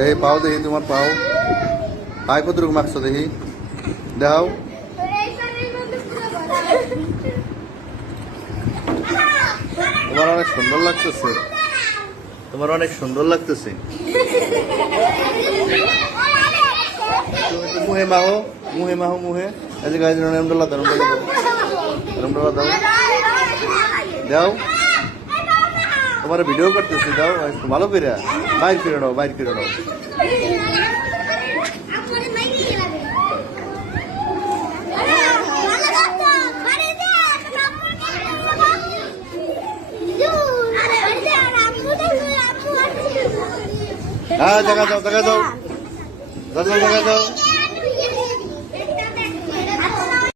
দেখি পাও, দেখি তোমার পাও পায়ে কতটুকু মাখছো দেখি দেখাও। তোমার অনেক সুন্দর লাগতেছে, তোমার অনেক সুন্দর লাগতেছে। মুহে মাহো, মুহে মাহো, মুহে এই যে গাইজ রমডলা দাও, রমডলা দাও, রমডলা দাও, দাও। তোমার ভিডিও করতেছি, দাও ভালো করে বাইর করে নাও, বাইর করে নাও। হ্যাঁ জায়গা দাও, জায়গা দাও, জায়গা দাও।